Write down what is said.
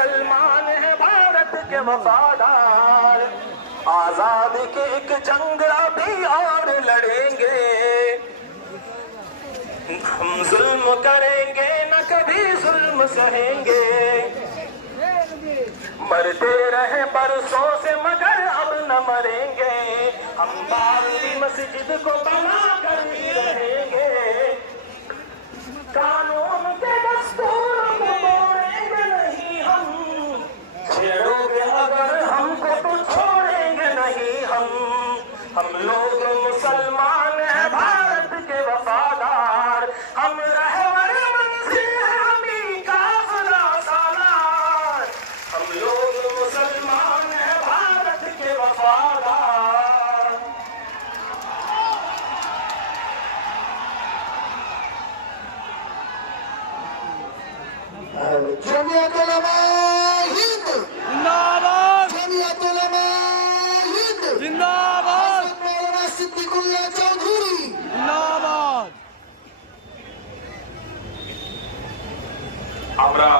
मुसलमान है भारत के वफादार, आजादी की एक जंग अभी और लड़ेंगे, हम जुल्म करेंगे न कभी जुल्म सहेंगे, मरते रहे बरसों से मगर अब न मरेंगे, हम बाबरी मस्जिद को बना कर ही रहेंगे, कानून के दस्तूर को तोड़ेंगे नहीं हम, छेड़ोगे अगर हमको तो छोड़ेंगे नहीं हम लोग मुसलमान हैं भारत के वफादार, हम रहबर मंजिल है हमी का खुदा सालार, हम लोग मुसलमान हैं भारत के वफादार। जमियत उलमा हिंद जिंदाबाद, जमियत उलमा हिंद जिंदाबाद, मौलाना सिद्दीकुल्लाह चौधरी जिंदाबाद। আমরা